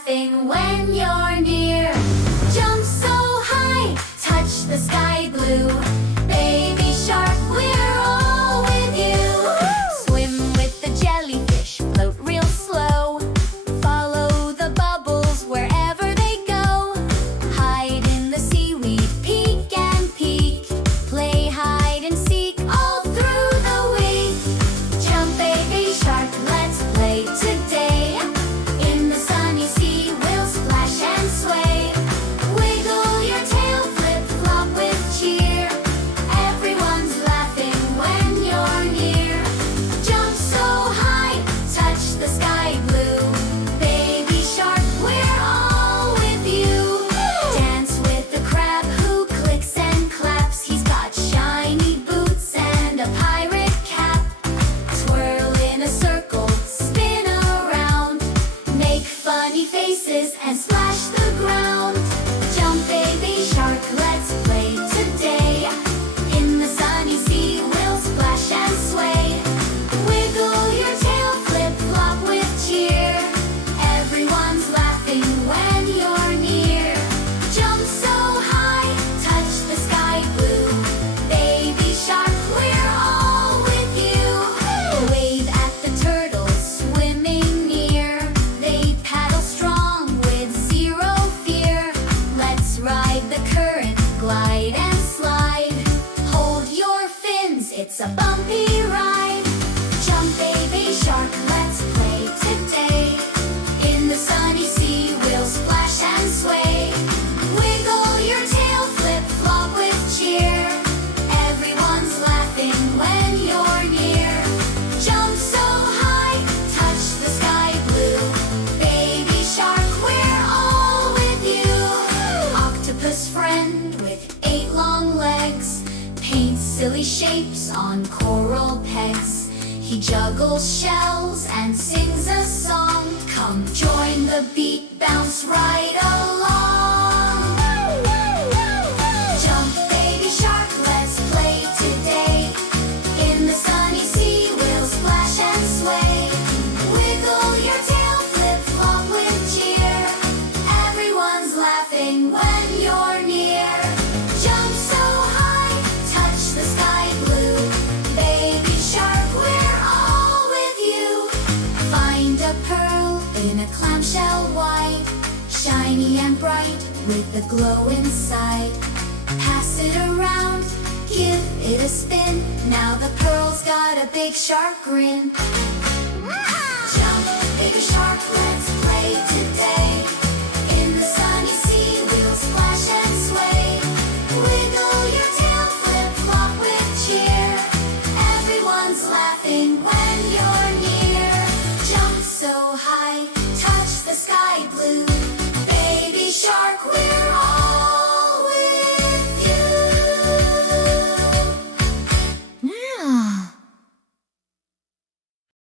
laughing when you're near. Jump so high, touch the sky blue. Baby shark, we're all with you. Swim with the jellyfish, float real slow. Follow the bubbles wherever they go. Hide in the seaweed, peek and peek. Play hide and seek all through the week. Jump, baby shark, let's play today. In the sunny sea, we'll splash and sway. Wiggle your tail, flip, flop with cheer. Everyone's laughing when you're near. Jump so high, touch the sky blue. Baby shark, we're all with you. Dance with the crab who clicks and claps. He's got shiny boots and a pirate cap. Twirl in a circle, spin around. Make funny faces and splash the ground. Jump, baby shark, let's play today. In the sunny sea, we'll splash and sway. Wiggle your tail, flip, flop with cheer. Everyone's laughing when you're near. Jump so high, touch the sky blue. Baby shark, we're all with you. Wave at the turtles swimming near. They paddle strong with zero fear. Let's ride the current, glide and slide. Hold your fins, it's a bumpy ride. Jump, baby shark, let's play today. In the sunny sea, we'll splash and sway. Wiggle your tail, flip, flop with cheer. Everyone's laughing when you're near. Jump so high, touch the sky blue. Baby shark, we're all with you. Octopus friend with 8 long legs paints silly shapes on coral pegs. He juggles shells and sings a song. Come join the beat, bounce right along. Jump, baby shark, let's play today. In the sunny sea, we'll splash and sway. Wiggle your tail, flip, flop with cheer. Everyone's laughing when you're near. Jump so high, touch the sky blue. Baby shark, we're all with you. Find a pearl in a clamshell white, shiny and bright with the glow inside. Pass it around, give it a spin. Now the pearl's got a big shark grin. Jump, baby shark, let's